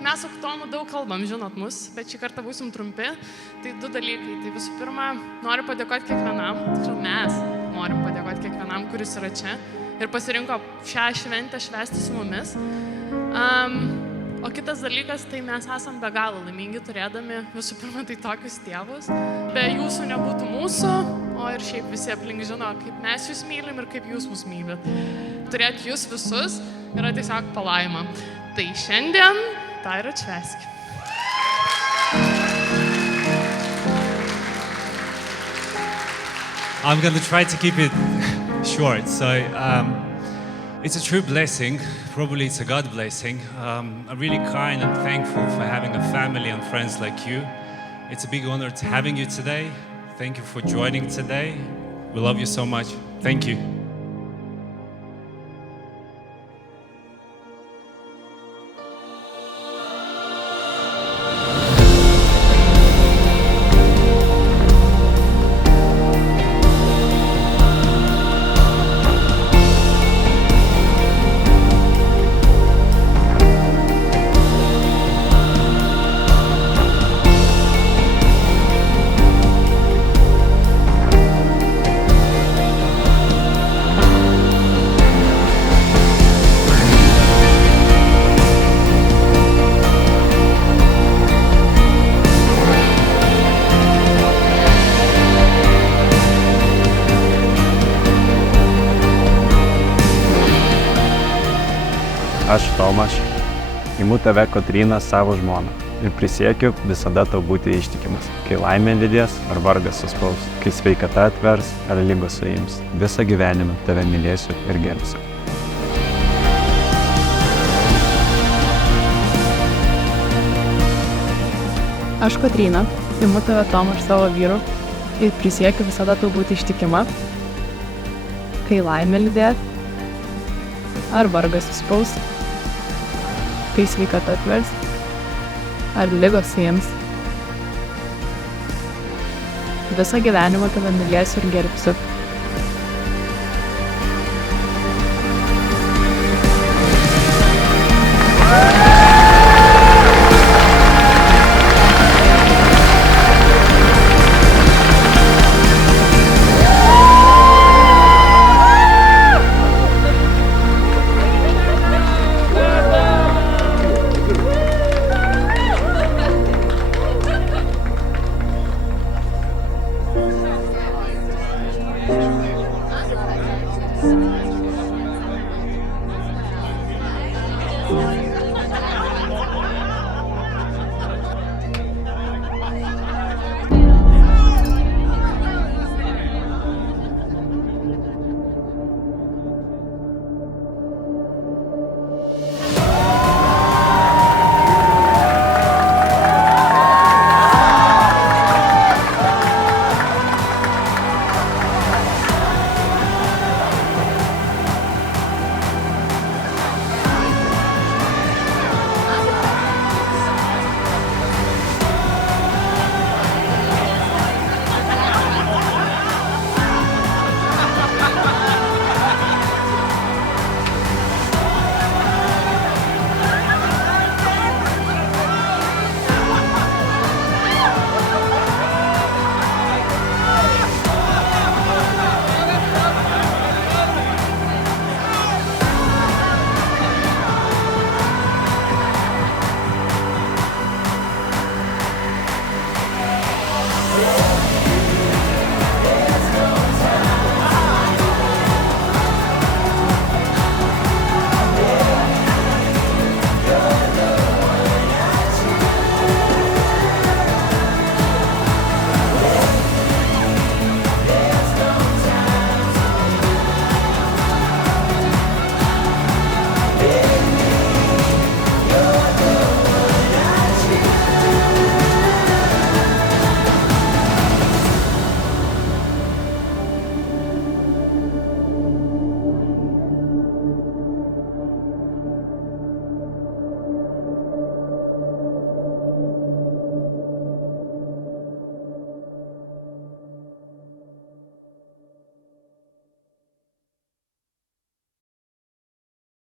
Mes su Tomu daug kalbam, žinot mus, bet šį kartą būsim trumpi. Tai 2 dalykai. Tai visų pirma, noriu padėkoti kiekvienam, tačiau mes norim padėkoti kiekvienam, kuris yra čia ir pasirinko šią šventę švęsti su mumis. O kitas dalykas, tai mes esam be galo laimingi turėdami visų pirma tai tokius tėvus. Be jūsų nebūtų mūsų, o ir šiaip visi aplink žino, kaip mes jūs mylim ir kaip jūs mus mylit. Turėti jūs visus yra tiesiog palaima. Tai šiandien tą ir atšvęskim. I'm going to try to keep it short. So it's a true blessing. Probably it's a God blessing. I'm really kind and thankful for having a family and friends like you. It's a big honor to having you today. Thank you for joining today. We love you so much. Thank you. Aš, Tomas, imu tave, Kotryna, savo žmoną ir prisiekiu visada tau būti ištikimas, kai laimė lydės ar vargas suspaus, kai sveikata atvers ar ligos suims. Visą gyvenimą tave mylėsiu ir gerbsiu. Aš, Kotryna, imu tave, Tomas, savo vyru ir prisiekiu visada tau būti ištikima, kai laimė lydės ar vargas suspaus, kai sveikata atvers ar ligos suims. Visą gyvenimą tave mylėsiu ir gerbsiu. Thank you.